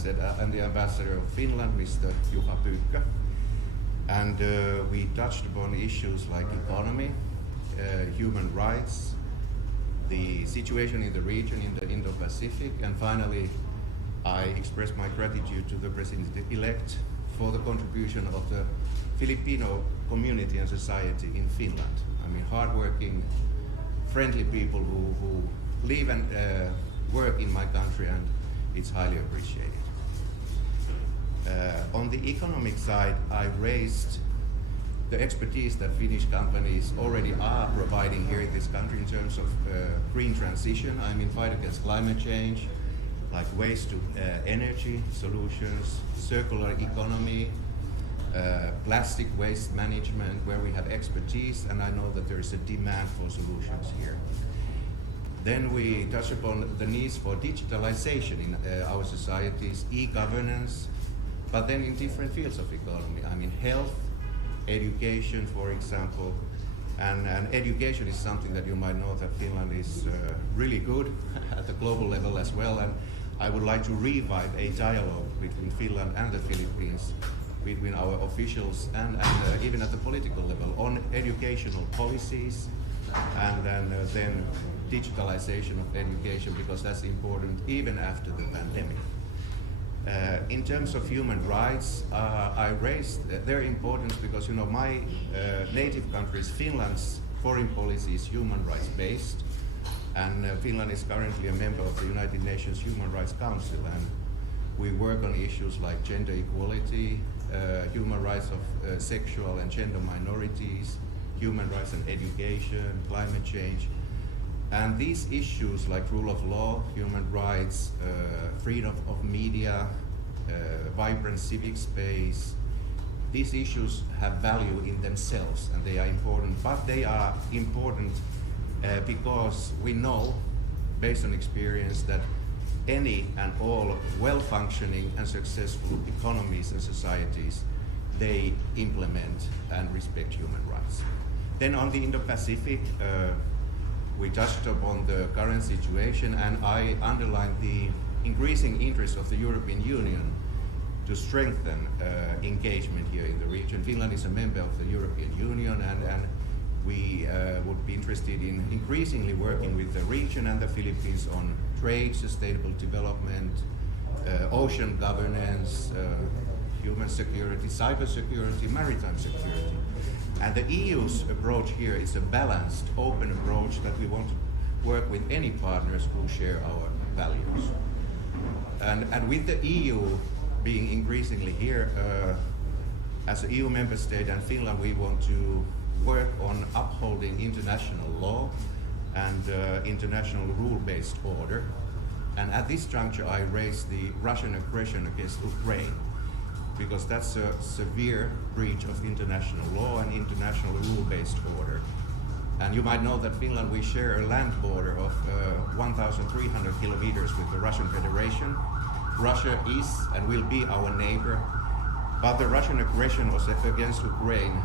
said, I'm the Ambassador of Finland, Mr. Juha Pyykko. And we touched upon issues like economy, human rights, the situation in the region, in the Indo-Pacific, and finally, I expressed my gratitude to the President-elect for the contribution of the Filipino community and society in Finland. I mean, hardworking, friendly people who live and work in my country, and it's highly appreciated. On the economic side, I raised the expertise that Finnish companies already are providing here in this country in terms of green transition. I mean, fight against climate change, like waste to energy solutions, circular economy, plastic waste management, where we have expertise, and I know that there is a demand for solutions here. Then we touch upon the needs for digitalization in our societies, e-governance, but then in different fields of economy. I mean, health, education, for example, and education is something that you might know that Finland is really good at the global level as well, and I would like to revive a dialogue between Finland and the Philippines, between our officials and even at the political level on educational policies, and then digitalization of education, because that's important even after the pandemic. In terms of human rights, I raised their importance because, you know, my native country, Finland's foreign policy is human rights based, and Finland is currently a member of the United Nations Human Rights Council, and we work on issues like gender equality, human rights of sexual and gender minorities, human rights and education, climate change. And these issues like rule of law, human rights, freedom of media, vibrant civic space, these issues have value in themselves and they are important, but they are important because we know, based on experience, that any and all well-functioning and successful economies and societies, they implement and respect human rights. Then on the Indo-Pacific, we touched upon the current situation, and I underlined the increasing interest of the European Union to strengthen engagement here in the region. Finland is a member of the European Union, and we would be interested in increasingly working with the region and the Philippines on trade, sustainable development, ocean governance, human security, cyber security, maritime security. And the EU's approach here is a balanced, open approach that we want to work with any partners who share our values. And with the EU being increasingly here, as an EU member state and Finland, we want to work on upholding international law and international rule-based order. And at this juncture, I raised the Russian aggression against Ukraine, because that's a severe breach of international law and international rule-based order. And you might know that Finland, we share a land border of 1,300 kilometers with the Russian Federation. Russia is and will be our neighbor, but the Russian aggression was against Ukraine.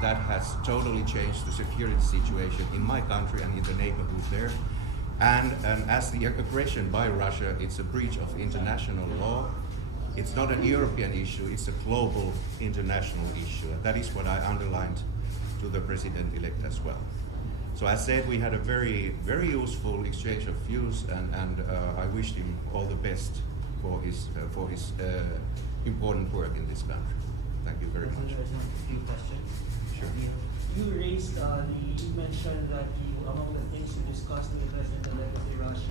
That has totally changed the security situation in my country and in the neighborhood there. And as the aggression by Russia, it's a breach of international law. It's not an European issue, it's a global international issue. And that is what I underlined to the President-elect as well. So I said we had a very, very useful exchange of views, and I wished him all the best for his important work in this country. Thank you very much. There's a few questions. Sure. You raised, you mentioned that among the things you discussed with the President-elect of the Russia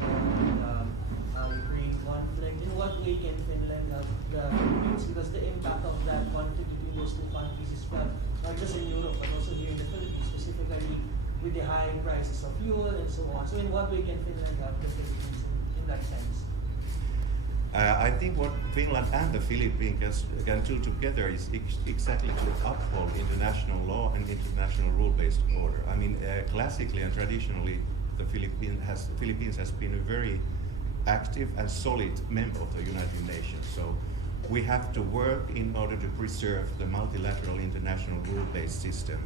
and Ukraine conflict, in what way can Finland help the Philippines? Because the impact of that conflict between those two countries is felt not just in Europe but also here in the Philippines, specifically with the high prices of fuel and so on. So in what way can Finland help the Philippines in that sense? I think what Finland and the Philippines can do together is exactly to uphold international law and international rule-based order. I mean, classically and traditionally, the Philippines has been a very active and solid member of the United Nations. So we have to work in order to preserve the multilateral international rule-based system,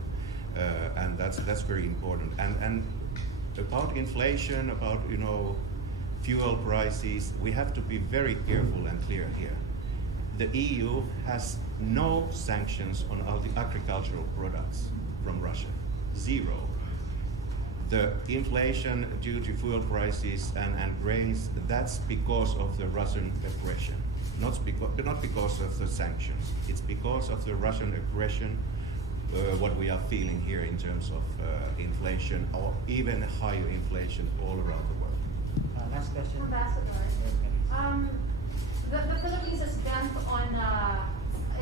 and that's very important. And about inflation, about fuel prices, we have to be very careful and clear here. the EU has no sanctions on all the agricultural products from Russia. Zero. The inflation due to fuel prices and grains, that's because of the Russian aggression. Not because of the sanctions. It's because of the Russian aggression, what we are feeling here in terms of inflation or even higher inflation all around the world. Last question. Ambassador, the Philippines is bent on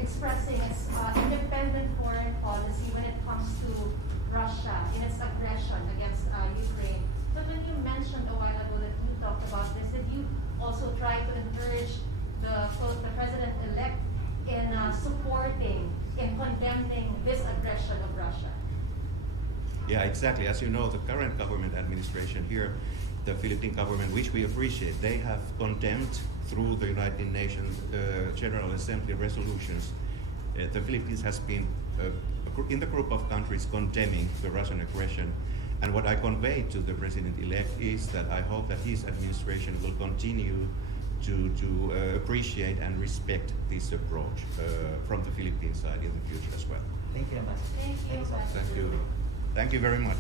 expressing its independent foreign policy when it comes to Russia in its aggression against Ukraine. But when you mentioned a while ago that you talked about this, did you also try to encourage the president-elect in supporting, in condemning this aggression of Russia? Yeah, exactly. As you know, the current government administration here, the Philippine government, which we appreciate, they have condemned through the United Nations General Assembly resolutions. The Philippines has been in the group of countries condemning the Russian aggression. And what I convey to the president-elect is that I hope that his administration will continue to appreciate and respect this approach from the Philippine side in the future as well. Thank you, Ambassador. Thank you. Thanks, Ambassador. Thank you. Thank you very much.